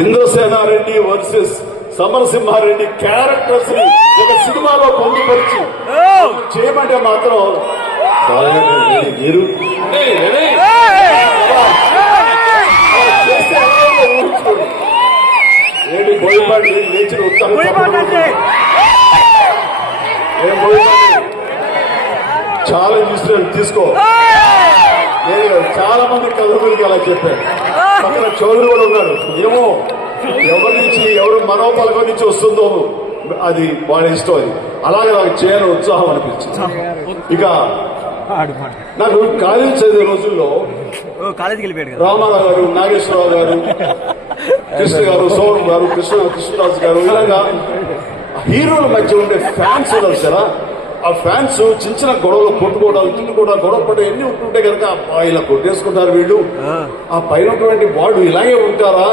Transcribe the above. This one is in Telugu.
ఇంద్రసేనారెడ్డి వర్సెస్ సమరసింహారెడ్డి క్యారెక్టర్స్ ని ఒక సినిమాలో పొందుపరిచి చేయమంటే మాత్రం ఏంటి బోయపాటి లేచిన ఉత్తరం ఛాలెంజ్ ఇస్తున్నాను తీసుకో. నేను చాలా మంది కథకులకి అలా చెప్పాను. పక్కన చౌదరి కూడా ఉన్నాడు. ఏమో ఎవరి నుంచి ఎవరు మనోపలకం నుంచి వస్తుందో అది వాళ్ళ ఇష్టం. అది అలాగే నాకు చేయాలని ఉత్సాహం అనిపించింది. ఇక నాకు కాలేజీ చదివే రోజుల్లో రామారావు గారు, నాగేశ్వరరావు గారు, కృష్ణ గారు, సోమం గారు, కృష్ణరాజు గారు ఇలాగా హీరోల మధ్య ఉండే ఫ్యాన్స్ ఉన్నారు సార్. ఆ ఫ్యాన్స్ చిన్న చిన్న గొడవలు కొట్టుకోవడాలు, తిట్టుకోవడాలు, గొడవ పడడం ఎన్ని ఉంటుంటే కనుక ఇలా కొట్టేసుకుంటారు వీళ్ళు. ఆ పైన వాడు ఇలాగే ఉంటారా?